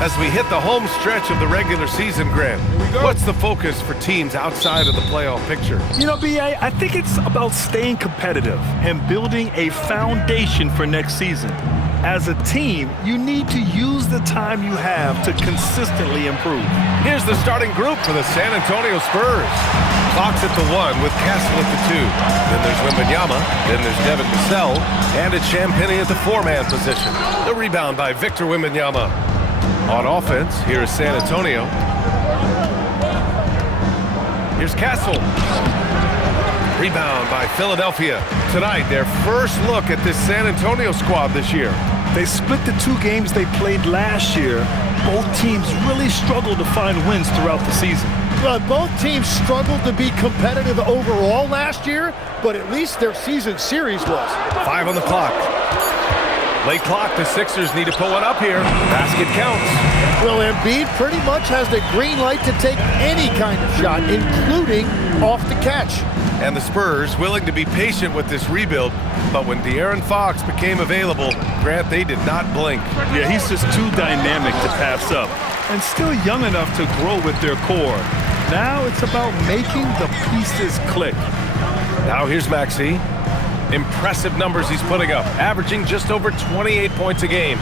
As we hit the home stretch of the regular season, Grant, what's the focus for teams outside of the playoff picture? You know, B.A., I think it's about staying competitive and building a foundation for next season. As a team, you need to use the time you have to consistently improve. Here's the starting group for the San Antonio Spurs. Fox at the 1 with Castle at the 2. Then there's Wembanyama. Then there's Devin Vassell. And it's Champagnie at the 4-man position. The rebound by Victor Wembanyama. On offense, here is San Antonio. Here's Castle. Rebound by Philadelphia. Tonight, their first look at this San Antonio squad this year. They split the 2 games they played last year. Both teams really struggled to find wins throughout the season. Both teams struggled to be competitive overall last year, but at least their season series was. 5 on the clock. Late clock, the Sixers need to pull one up here. Basket counts. Well, Embiid pretty much has the green light to take any kind of shot, including off the catch. And the Spurs willing to be patient with this rebuild, but when De'Aaron Fox became available, Grant, they did not blink. Yeah, he's just too dynamic to pass up, and still young enough to grow with their core. Now it's about making the pieces click. Now here's Maxey. Impressive numbers he's putting up, averaging just over 28 points a game.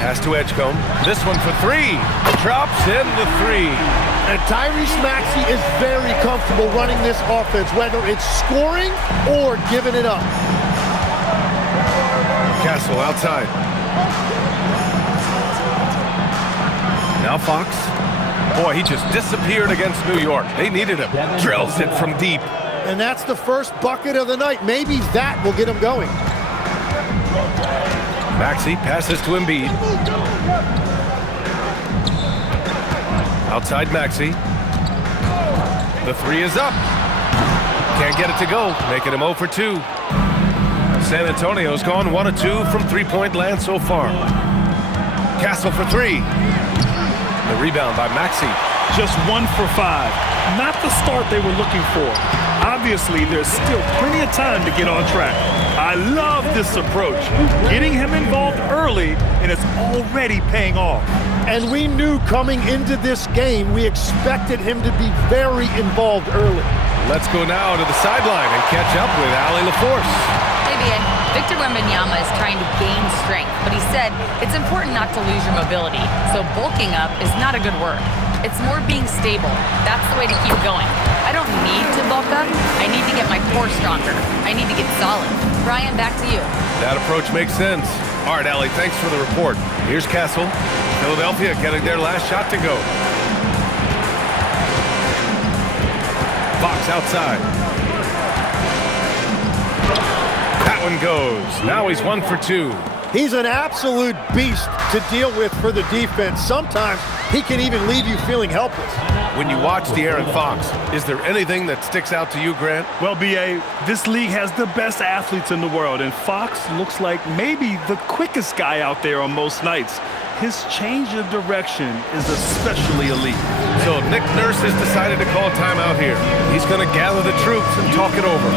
Pass to Edgecombe. This one for 3. Drops in the 3. And Tyrese Maxey is very comfortable running this offense, whether it's scoring or giving it up. Castle outside. Now Fox. Boy, he just disappeared against New York. They needed him. Drills it from deep. And that's the first bucket of the night. Maybe that will get him going. Maxey passes to Embiid. Outside Maxey. The 3 is up. Can't get it to go, making him 0 for 2. San Antonio's gone 1 of 2 from three-point land so far. Castle for 3. The rebound by Maxey. Just 1 for 5. Not the start they were looking for. Obviously, there's still plenty of time to get on track. I love this approach. Getting him involved early, and it's already paying off. And we knew coming into this game, we expected him to be very involved early. Let's go now to the sideline and catch up with Allie LaForce. Hey, Victor Wembanyama is trying to gain strength, but he said it's important not to lose your mobility. So bulking up is not a good word. It's more being stable. That's the way to keep going. I don't need to bulk up. I need to get my core stronger. I need to get solid. Brian, back to you. That approach makes sense. All right, Allie, thanks for the report. Here's Castle. Philadelphia getting their last shot to go. Fox outside. That one goes. Now he's 1 for 2. He's an absolute beast to deal with for the defense. Sometimes he can even leave you feeling helpless. When you watch De'Aaron Fox, is there anything that sticks out to you, Grant? Well, B.A., this league has the best athletes in the world, and Fox looks like maybe the quickest guy out there on most nights. His change of direction is especially elite. So Nick Nurse has decided to call timeout here. He's going to gather the troops and talk it over.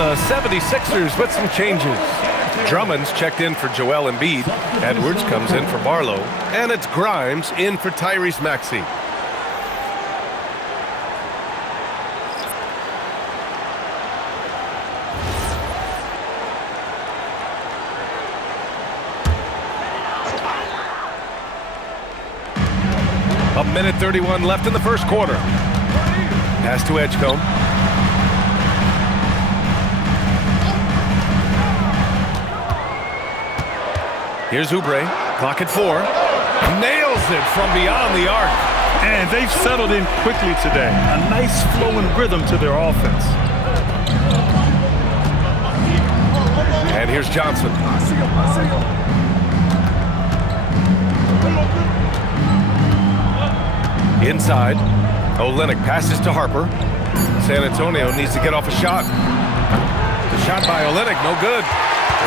The 76ers with some changes. Drummond's checked in for Joel Embiid. Edwards comes in for Barlow. And it's Grimes in for Tyrese Maxey. minute 31 left in the first quarter. Pass to Edgecombe. Here's Oubre. Clock at 4. Nails it from beyond the arc. And they've settled in quickly today. A nice flowing rhythm to their offense. And here's Johnson. Inside. Olynyk passes to Harper. San Antonio needs to get off a shot. The shot by Olynyk, no good.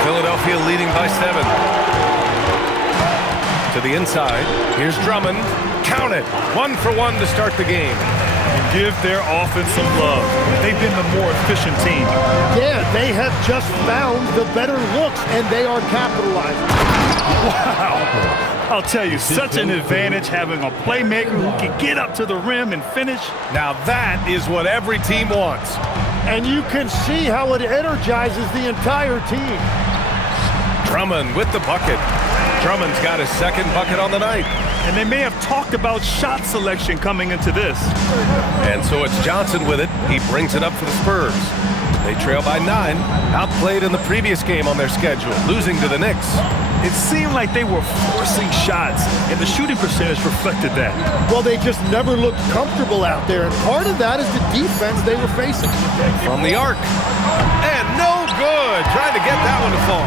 Philadelphia leading by 7. To the inside. Here's Drummond. Count it. 1 for 1 to start the game. Give their offense some love. They've been the more efficient team. Yeah, they have just found the better looks, and they are capitalizing. Wow. I'll tell you, such an advantage having a playmaker who can get up to the rim and finish. Now that is what every team wants. And you can see how it energizes the entire team. Drummond with the bucket. Drummond's got his second bucket on the night. And they may have talked about shot selection coming into this. And so it's Johnson with it. He brings it up for the Spurs. They trail by 9. Outplayed in the previous game on their schedule, losing to the Knicks. It seemed like they were forcing shots, and the shooting percentage reflected that. Well, they just never looked comfortable out there, and part of that is the defense they were facing. From the arc. And no good. Trying to get that one to fall.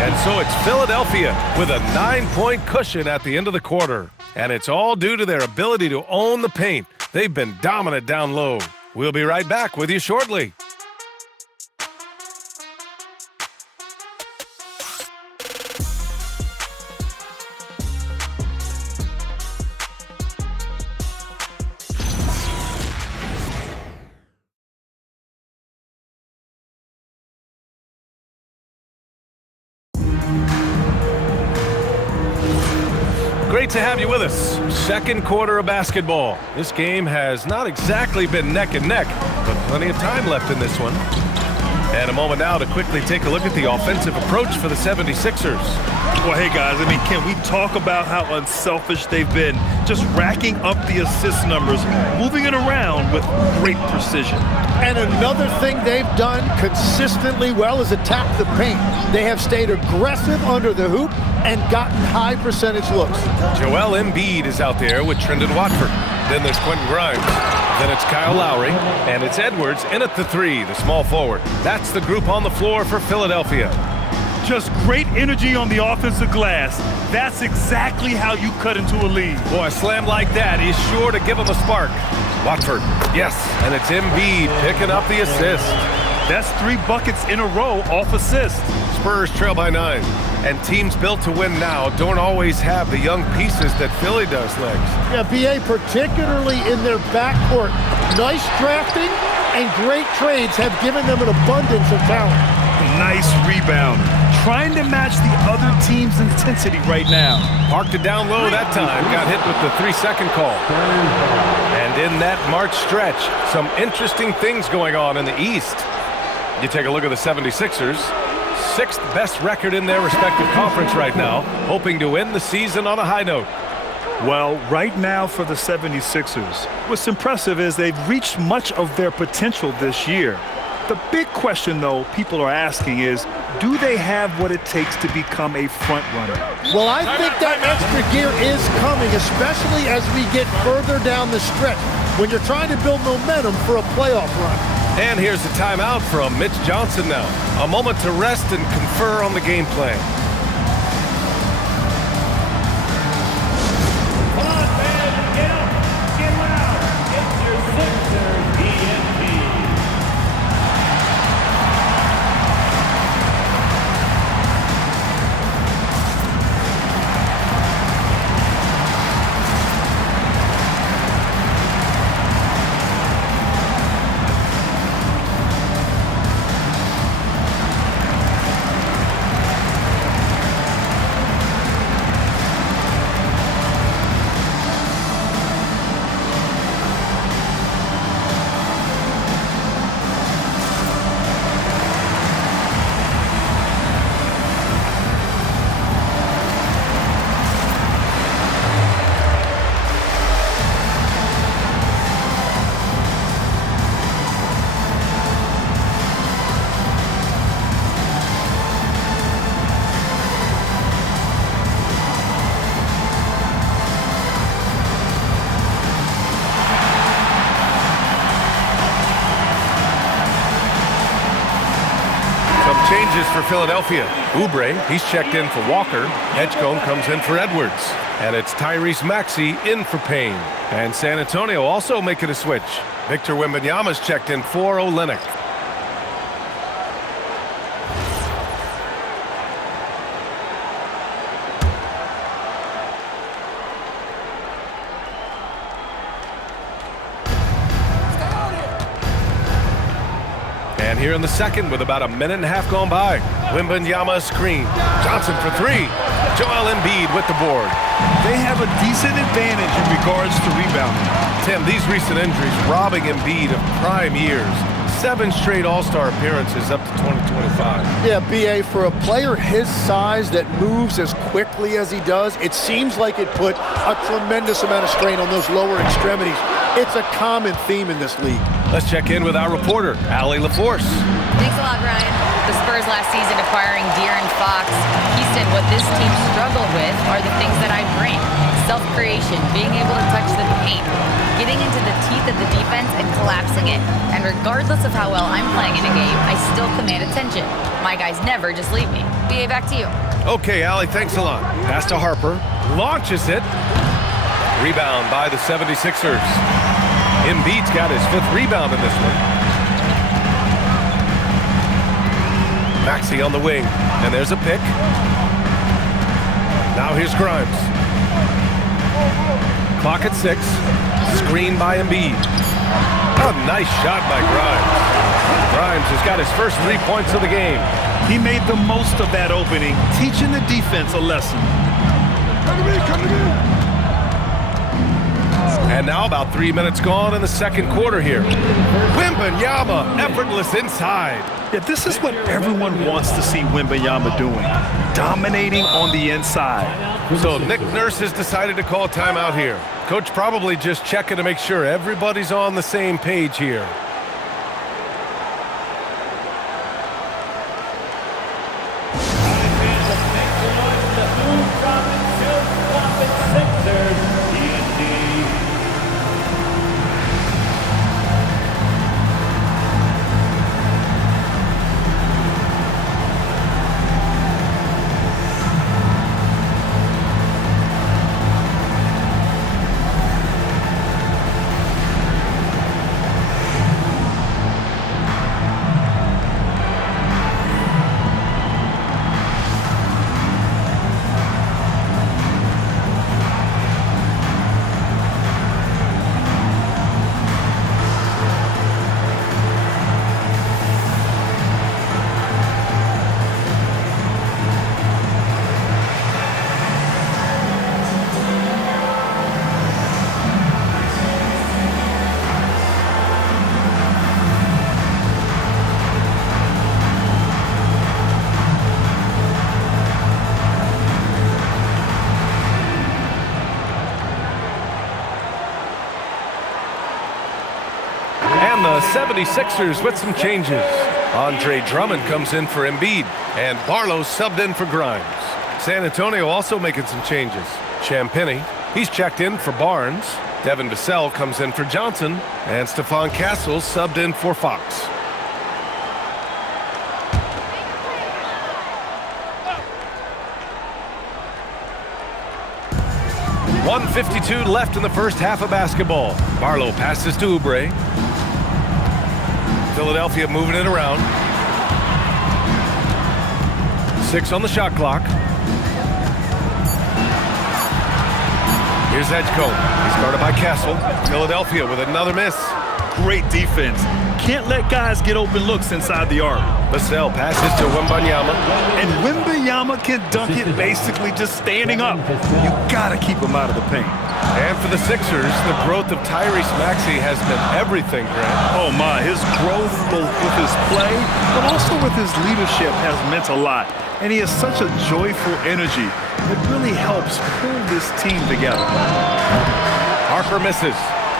And so it's Philadelphia with a 9-point cushion at the end of the quarter. And it's all due to their ability to own the paint. They've been dominant down low. We'll be right back with you shortly. Great to have you with us. Second quarter of basketball. This game has not exactly been neck and neck, but plenty of time left in this one. And a moment now to quickly take a look at the offensive approach for the 76ers. Well, hey, guys, I mean, can we talk about how unselfish they've been? Just racking up the assist numbers, moving it around with great precision. And another thing they've done consistently well is attack the paint. They have stayed aggressive under the hoop and gotten high percentage looks. Joel Embiid is out there with Trendon Watford. Then there's Quentin Grimes. Then it's Kyle Lowry. And it's Edwards in at the 3, the small forward. That's the group on the floor for Philadelphia. Just great energy on the offensive glass. That's exactly how you cut into a lead. Boy, a slam like that is sure to give them a spark. Watford, yes, and it's Embiid picking up the assist. That's 3 buckets in a row off assist. Spurs trail by 9. And teams built to win now don't always have the young pieces that Philly does, Legs. Yeah, BA, particularly in their backcourt. Nice drafting and great trades have given them an abundance of talent. Nice rebound. Trying to match the other team's intensity right now. Parked it down low that time. Got hit with the 3-second call. And in that March stretch, some interesting things going on in the East. You take a look at the 76ers. 6th best record in their respective conference right now, hoping to end the season on a high note. Well, right now for the 76ers, what's impressive is they've reached much of their potential this year. The big question, though, people are asking is, do they have what it takes to become a front runner? Well, I think that extra gear is coming, especially as we get further down the stretch, when you're trying to build momentum for a playoff run. And here's the timeout from Mitch Johnson now. A moment to rest and confer on the game plan. Come on, man, get up, get loud, it's your Sixers ENT. changes for Philadelphia. Oubre, he's checked in for Walker. Edgecombe comes in for Edwards. And it's Tyrese Maxey in for Payne. And San Antonio also making a switch. Victor Wembanyama's checked in for Olynyk. And here in the second with about a minute and a half gone by. Wembanyama screen. Johnson for three. Joel Embiid with the board. They have a decent advantage in regards to rebounding. Tim, these recent injuries robbing Embiid of prime years. 7 straight All-Star appearances up to 2025. Yeah, B.A., for a player his size that moves as quickly as he does, it seems like it put a tremendous amount of strain on those lower extremities. It's a common theme in this league. Let's check in with our reporter, Allie LaForce. Thanks a lot, Ryan. The Spurs last season acquiring De'Aaron Fox. He said what this team struggled with are the things that I bring. Self-creation, being able to touch the paint, getting into the teeth of the defense and collapsing it. And regardless of how well I'm playing in a game, I still command attention. My guys never just leave me. BA, back to you. Okay, Allie, thanks a lot. Pass to Harper. Launches it. Rebound by the 76ers. Embiid's got his 5th rebound in this one. Maxey on the wing. And there's a pick. Now here's Grimes. Clock at 6. Screen by Embiid. A nice shot by Grimes. Grimes has got his first 3 points of the game. He made the most of that opening, teaching the defense a lesson. Come to me. And now about 3 minutes gone in the second quarter here. Wembanyama, effortless inside. Yeah, this is what everyone wants to see Wembanyama doing, dominating on the inside. So Nick Nurse has decided to call timeout here. Coach probably just checking to make sure everybody's on the same page here. The 76ers with some changes. Andre Drummond comes in for Embiid, and Barlow subbed in for Grimes. San Antonio also making some changes. Champagnie, he's checked in for Barnes. Devin Vassell comes in for Johnson, and Stephon Castle subbed in for Fox. .152 left in the first half of basketball. Barlow passes to Oubre. Philadelphia moving it around. 6 on the shot clock. Here's Edgecombe. He's guarded by Castle. Philadelphia with another miss. Great defense. Can't let guys get open looks inside the arc. Vassell passes to Wembanyama. And Wembanyama can dunk it basically just standing up. You gotta keep him out of the paint. And for the Sixers, the growth of Tyrese Maxey has been everything, Grant. Oh my, his growth both with his play, but also with his leadership has meant a lot. And he has such a joyful energy. It really helps pull this team together. Harper misses.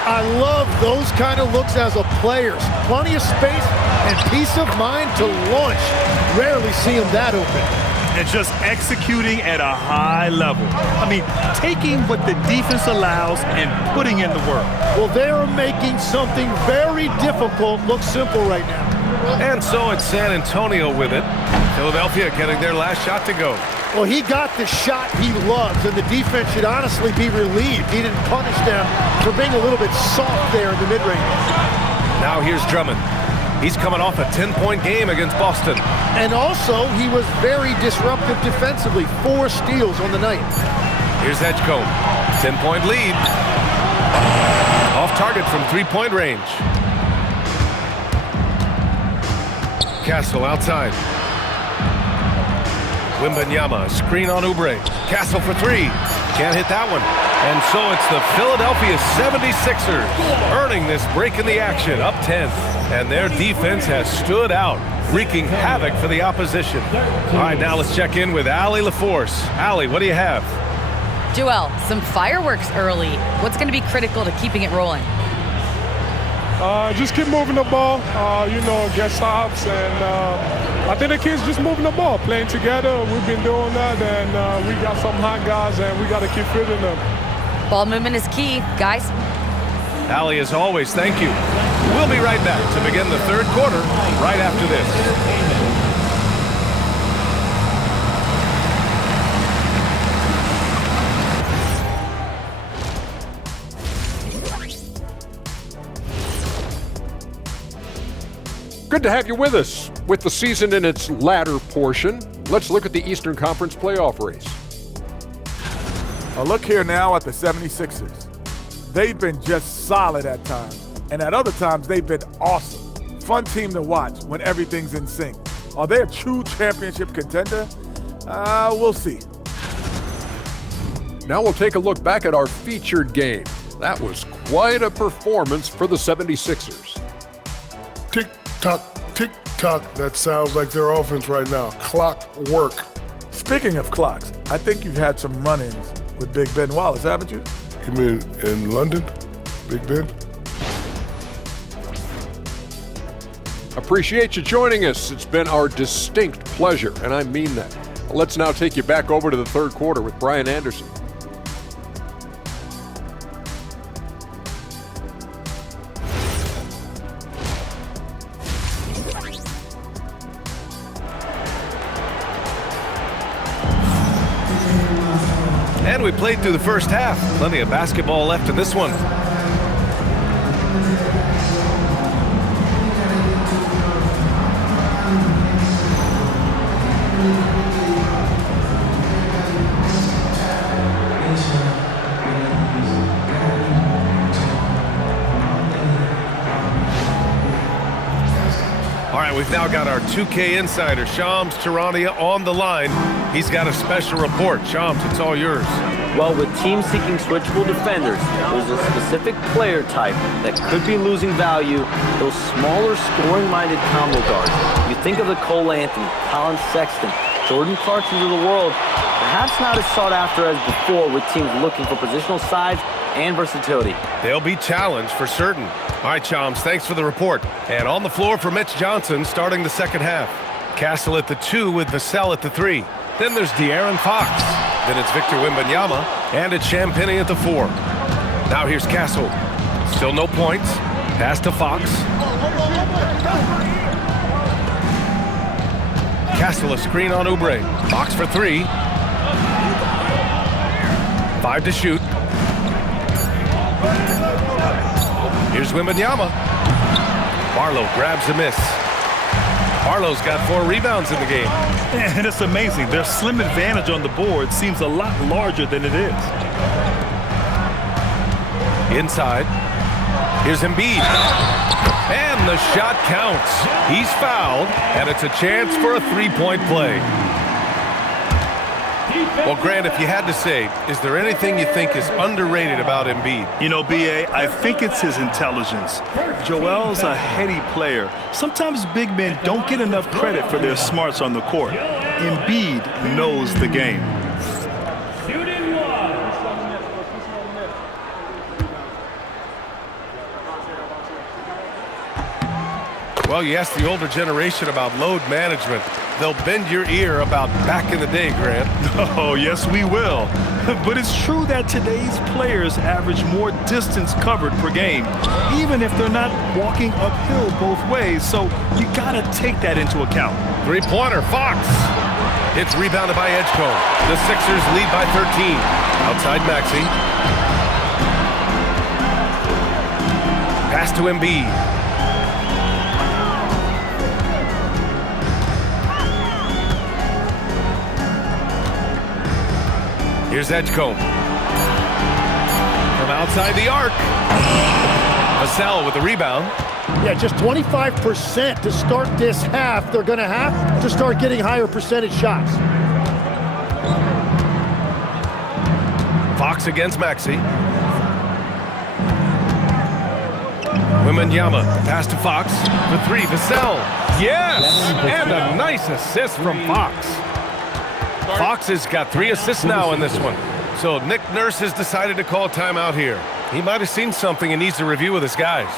I love those kind of looks as a player. Plenty of space and peace of mind to launch. Rarely see him that open. And just executing at a high level. I mean, taking what the defense allows and putting in the work. Well, they are making something very difficult look simple right now. And so it's San Antonio with it. Philadelphia getting their last shot to go. Well, he got the shot he loves, and the defense should honestly be relieved. He didn't punish them for being a little bit soft there in the mid-range. Now here's Drummond. He's coming off a 10-point game against Boston. And also, he was very disruptive defensively. 4 steals on the night. Here's Edgecombe. 10-point lead. Off target from 3-point range. Castle outside. Wembanyama, screen on Oubre. Castle for 3. Can't hit that one. And so it's the Philadelphia 76ers earning this break in the action, up 10. And their defense has stood out, wreaking havoc for the opposition. All right, now let's check in with Allie LaForce. Allie, what do you have? Joel, some fireworks early. What's going to be critical to keeping it rolling? Just keep moving the ball, get stops, and I think the kids just moving the ball, playing together. We've been doing that, and we got some hot guys, and we got to keep fitting them. Ball movement is key, guys. Allie, as always, thank you. We'll be right back to begin the third quarter right after this. Good to have you with us. With the season in its latter portion, let's look at the Eastern Conference playoff race. A look here now at the 76ers. They've been just solid at times, and at other times they've been awesome. Fun team to watch when everything's in sync. Are they a true championship contender? We'll see. Now we'll take a look back at our featured game. That was quite a performance for the 76ers. Tick-tock, that sounds like their offense right now. Clock work. Speaking of clocks, I think you've had some run-ins with Big Ben Wallace, haven't you? You mean in London, Big Ben? Appreciate you joining us. It's been our distinct pleasure, and I mean that. Let's now take you back over to the third quarter with Brian Anderson. And we played through the first half. Plenty of basketball left in this one. All right, we've now got our 2K insider, Shams Charania, on the line. He's got a special report. Shams, it's all yours. Well, with teams seeking switchable defenders, there's a specific player type that could be losing value, those smaller scoring-minded combo guards. You think of the Cole Anthony, Colin Sexton, Jordan Clarksons of the world, perhaps not as sought after as before with teams looking for positional size and versatility. They'll be challenged for certain. All right, Shams, thanks for the report. And on the floor for Mitch Johnson starting the second half. Castle at the 2 with Vassell at the 3. Then there's De'Aaron Fox. Then it's Victor Wembanyama. And it's Champagnie at the 4. Now here's Castle. Still no points. Pass to Fox. Castle a screen on Oubre. Fox for 3. 5 to shoot. Here's Wembanyama. Barlow grabs the miss. Barlow's got 4 rebounds in the game. And it's amazing. Their slim advantage on the board seems a lot larger than it is. Inside. Here's Embiid. And the shot counts. He's fouled, and it's a chance for a 3-point play. Well, Grant, if you had to say, is there anything you think is underrated about Embiid? You know, B.A., I think it's his intelligence. Joel's a heady player. Sometimes big men don't get enough credit for their smarts on the court. Embiid knows the game. Well, you ask the older generation about load management. They'll bend your ear about back in the day, Grant. Oh, yes, we will. But it's true that today's players average more distance covered per game, even if they're not walking uphill both ways. So you got to take that into account. Three-pointer, Fox. It's rebounded by Edgecombe. The Sixers lead by 13. Outside Maxey. Pass to Embiid. Here's Edgecombe. From outside the arc. Vassell with the rebound. Yeah, just 25% to start this half. They're going to have to start getting higher percentage shots. Fox against Maxey. Wembanyama, pass to Fox for three. Vassell, yes! And a nice assist from Fox. Fox has got 3 assists now in this one. So Nick Nurse has decided to call timeout here. He might have seen something and needs to review with his guys.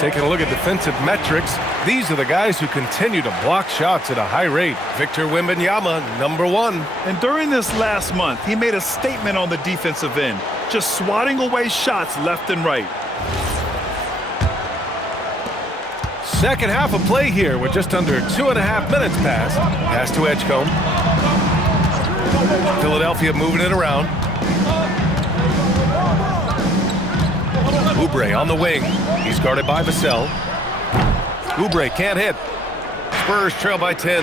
Taking a look at defensive metrics, these are the guys who continue to block shots at a high rate. Victor Wembanyama, #1. And during this last month, he made a statement on the defensive end, just swatting away shots left and right. Second half of play here with just under 2.5 minutes passed. Pass to Edgecombe. Philadelphia moving it around. Oubre on the wing. He's guarded by Vassell. Oubre can't hit. Spurs trail by 10.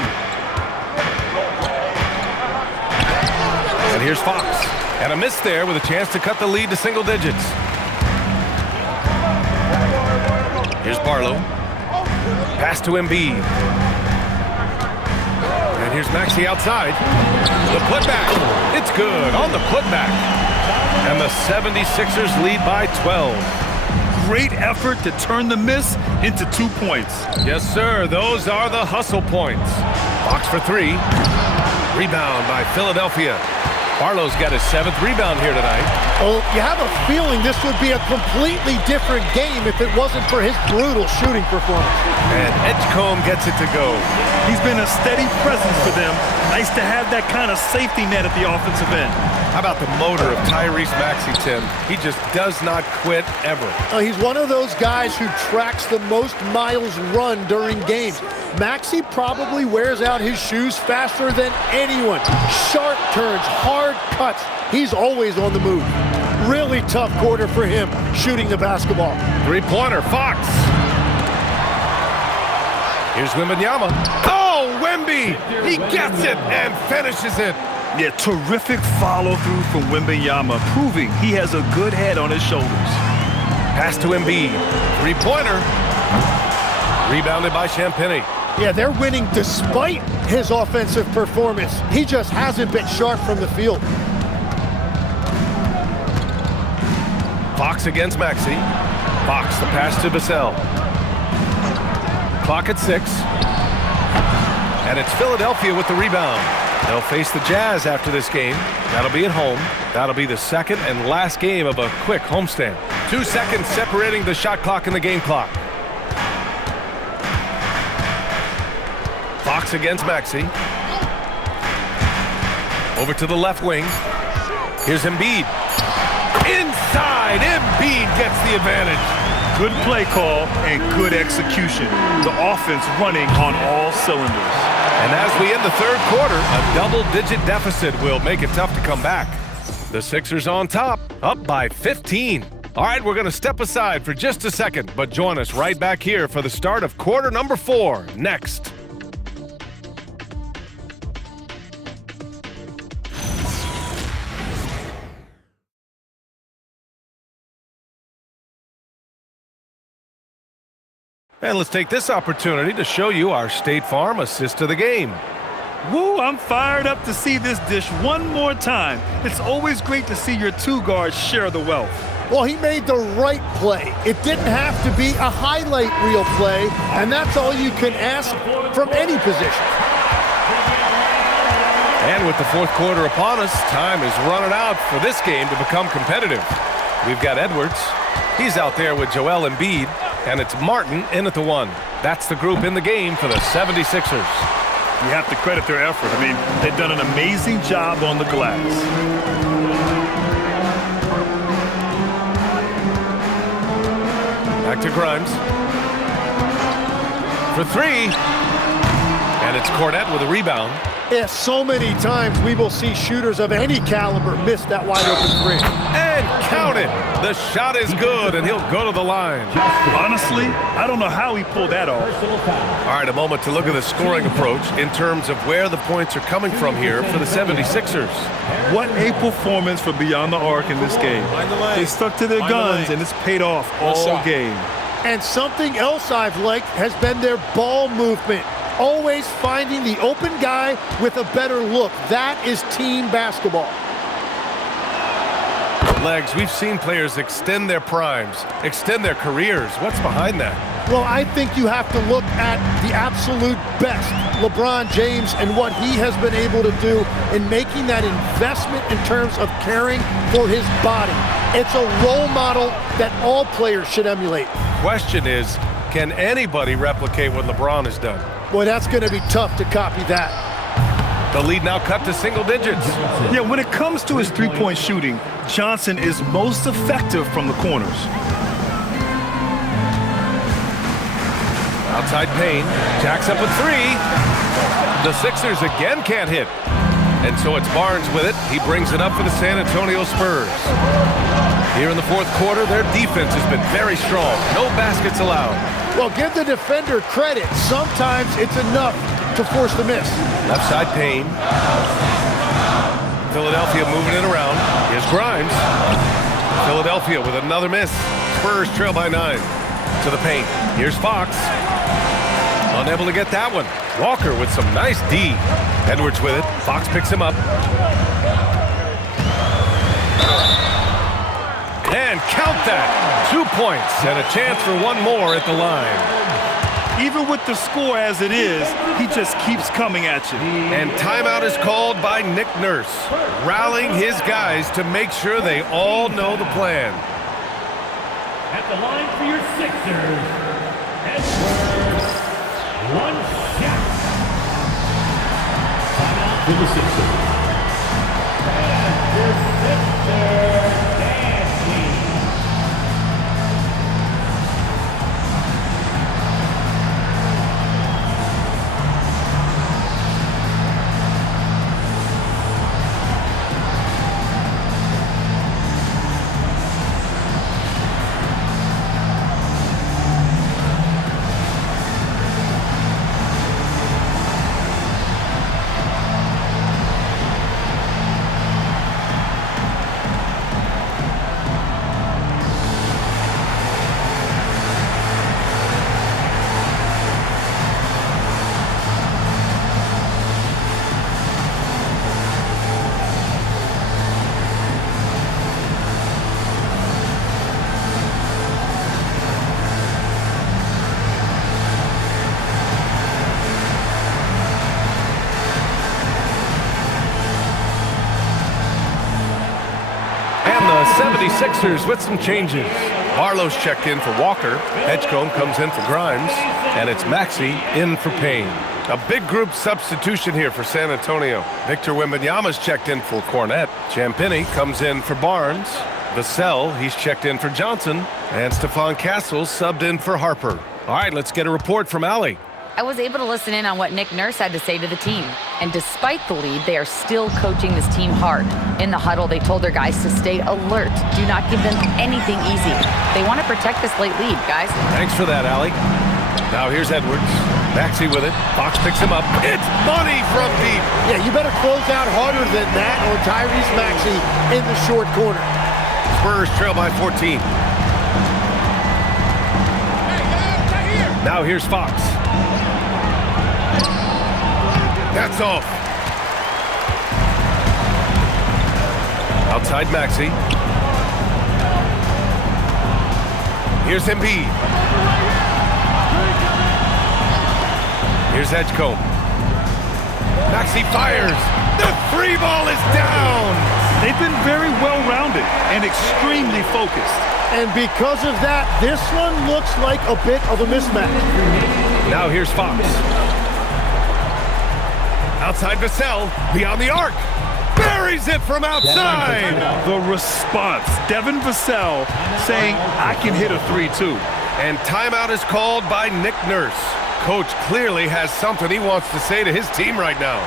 And here's Fox. And a miss there with a chance to cut the lead to single digits. Here's Barlow. Pass to Embiid. And here's Maxey outside. The putback. It's good on the putback. And the 76ers lead by 12. Great effort to turn the miss into 2 points. Yes, sir. Those are the hustle points. Fox for 3. Rebound by Philadelphia. Barlow's got his 7th rebound here tonight. Oh, you have a feeling this would be a completely different game if it wasn't for his brutal shooting performance. And Edgecombe gets it to go. He's been a steady presence for them. Nice to have that kind of safety net at the offensive end. How about the motor of Tyrese Maxey, Tim? He just does not quit ever. He's one of those guys who tracks the most miles run during games. Maxey probably wears out his shoes faster than anyone. Sharp turns, hard cuts. He's always on the move. Really tough quarter for him shooting the basketball. Three-pointer, Fox. Here's Wembanyama. Oh, Wemby! He gets it and finishes it. Yeah, terrific follow-through from Wembanyama, proving he has a good head on his shoulders. Pass to Embiid. Three-pointer. Rebounded by Champagnie. Yeah, they're winning despite his offensive performance. He just hasn't been sharp from the field. Fox against Maxey. Fox, the pass to Vassell. Clock at 6. And it's Philadelphia with the rebound. They'll face the Jazz after this game. That'll be at home. That'll be the second and last game of a quick homestand. 2 seconds separating the shot clock and the game clock. Fox against Maxey. Over to the left wing. Here's Embiid. Inside, Embiid gets the advantage. Good play call and good execution. The offense running on all cylinders. And as we end the third quarter, a double-digit deficit will make it tough to come back. The Sixers on top, up by 15. All right, we're going to step aside for just a second, but join us right back here for the start of quarter number 4 next. And let's take this opportunity to show you our State Farm assist of the game. Woo, I'm fired up to see this dish one more time. It's always great to see your two guards share the wealth. Well, he made the right play. It didn't have to be a highlight reel play, and that's all you can ask from any position. And with the fourth quarter upon us, time is running out for this game to become competitive. We've got Edwards. He's out there with Joel Embiid, and it's Martin in at the 1. That's the group in the game for the 76ers. You have to credit their effort. I mean, they've done an amazing job on the glass. Back to Grimes. For 3. And it's Cornette with a rebound. Yeah, so many times we will see shooters of any caliber miss that wide open 3. And count it. The shot is good, and he'll go to the line. Honestly, I don't know how he pulled that off. All right, a moment to look at the scoring approach in terms of where the points are coming from here for the 76ers. What a performance for Beyond the Arc in this game. They stuck to their guns, and it's paid off all game. And something else I've liked has been their ball movement. Always finding the open guy with a better look. That is team basketball. Legs, we've seen players extend their primes, extend their careers. What's behind that? Well, I think you have to look at the absolute best, LeBron James, and what he has been able to do in making that investment in terms of caring for his body. It's a role model that all players should emulate. Question is, can anybody replicate what LeBron has done? Boy, that's going to be tough to copy that. The lead now cut to single digits. Yeah, when it comes to his three-point shooting, Johnson is most effective from the corners. Outside Payne, jacks up a 3. The Sixers again can't hit. And so it's Barnes with it. He brings it up for the San Antonio Spurs. Here in the fourth quarter, their defense has been very strong. No baskets allowed. Well, give the defender credit. Sometimes it's enough to force the miss. Left side Payne. Philadelphia moving it around. Here's Grimes. Philadelphia with another miss. Spurs trail by 9. To the paint. Here's Fox. Unable to get that one. Walker with some nice D. Edwards with it. Fox picks him up. And count that. 2 points and a chance for one more at the line. Even with the score as it is, he just keeps coming at you. And timeout is called by Nick Nurse, rallying his guys to make sure they all know the plan. At the line for your Sixers, Edwards, 1 shot. Timeout for the Sixers. And your Sixers, Danny. And the 76ers with some changes. Barlow's checked in for Walker. Edgecombe comes in for Grimes. And it's Maxey in for Payne. A big group substitution here for San Antonio. Victor Wembanyama's checked in for Cornette. Champagnie comes in for Barnes. Vassell, he's checked in for Johnson. And Stephon Castle subbed in for Harper. All right, let's get a report from Allie. I was able to listen in on what Nick Nurse had to say to the team. And despite the lead, they are still coaching this team hard. In the huddle, they told their guys to stay alert. Do not give them anything easy. They want to protect this late lead, guys. Thanks for that, Allie. Now here's Edwards. Maxey with it. Fox picks him up. It's money from deep. Yeah, you better close out harder than that on Tyrese Maxey in the short corner. Spurs trail by 14. Now here's Fox. That's off. Outside Maxey. Here's Embiid. Here's Edgecombe. Maxey fires. The free ball is down. They've been very well-rounded and extremely focused. And because of that, this one looks like a bit of a mismatch. Now here's Fox. Outside Vassell, beyond the arc. Buries it from outside. The response, Devin Vassell saying, I can hit a 3-2. And timeout is called by Nick Nurse. Coach clearly has something he wants to say to his team right now.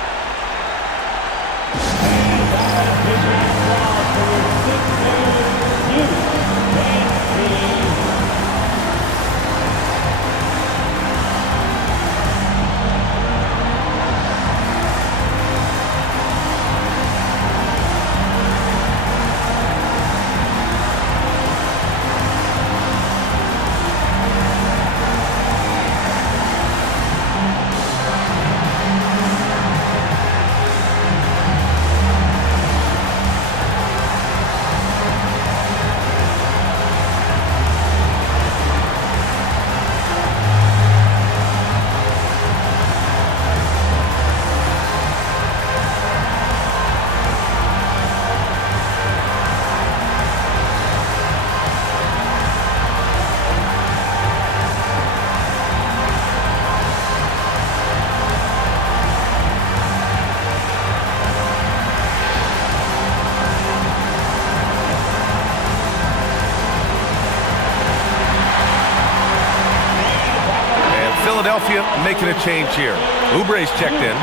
Philadelphia making a change here. Oubre's checked in.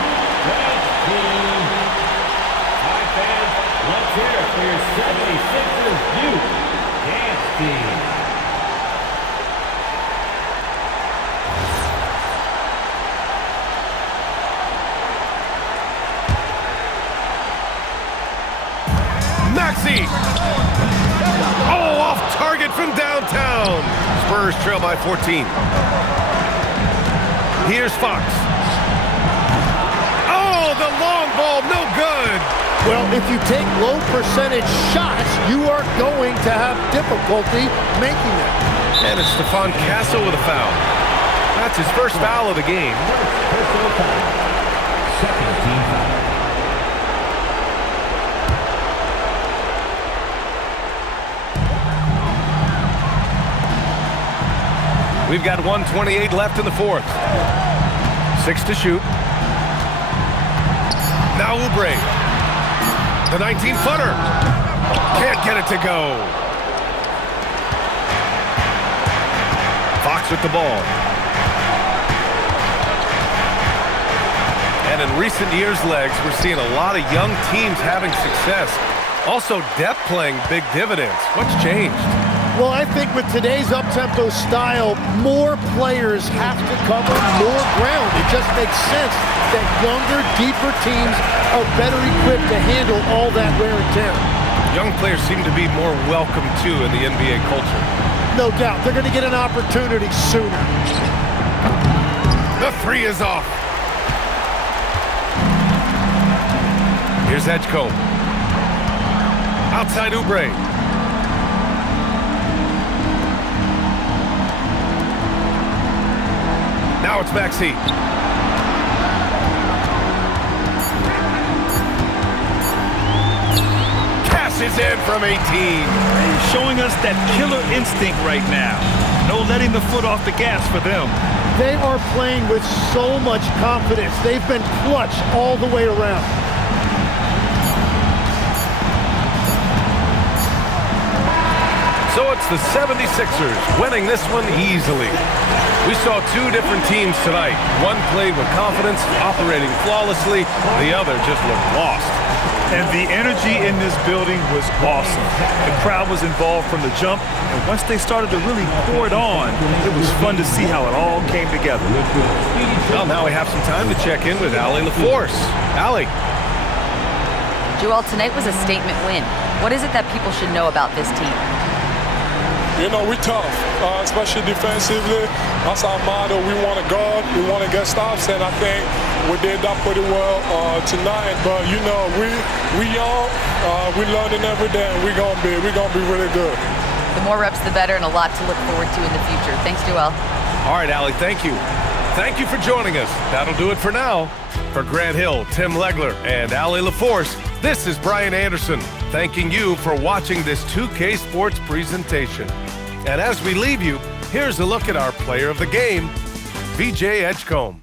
Let's hear it for your 76ers Youth Dance Team. Maxey! Oh, off target from downtown. Spurs trail by 14. Here's Fox. Oh, the long ball, no good. Well, if you take low percentage shots, you are going to have difficulty making them. And it's Stephon Castle with a foul. That's his first foul of the game. Second team foul. We've got 1:28 left in the fourth. 6 to shoot. Now Oubre. The 19-footer. Can't get it to go. Fox with the ball. And in recent years, Legs, we're seeing a lot of young teams having success. Also, depth playing big dividends. What's changed? Well, I think with today's up-tempo style, more players have to cover more ground. It just makes sense that younger, deeper teams are better equipped to handle all that wear and tear. Young players seem to be more welcome, too, in the NBA culture. No doubt. They're going to get an opportunity sooner. The three is off. Here's Edgecombe. Outside Oubre. Now it's Maxey. Cash is in from 18. Showing us that killer instinct right now. No letting the foot off the gas for them. They are playing with so much confidence. They've been clutch all the way around. So it's the 76ers winning this one easily. We saw two different teams tonight. One played with confidence, operating flawlessly. The other just looked lost. And the energy in this building was awesome. The crowd was involved from the jump, and once they started to really pour it on, it was fun to see how it all came together. Well, now we have some time to check in with Allie LaForce. Allie. Joel, tonight was a statement win. What is it that people should know about this team? You know, we tough, especially defensively. That's our motto. We want to guard, we want to get stops, and I think we did that pretty well tonight. But you know, we young, we learning every day, and we're gonna be really good. The more reps, the better, and a lot to look forward to in the future. Thanks, Joel. All right, Allie, thank you. Thank you for joining us. That'll do it for now. For Grant Hill, Tim Legler, and Allie LaForce, this is Brian Anderson, thanking you for watching this 2K Sports presentation. And as we leave you, here's a look at our player of the game, VJ Edgecombe.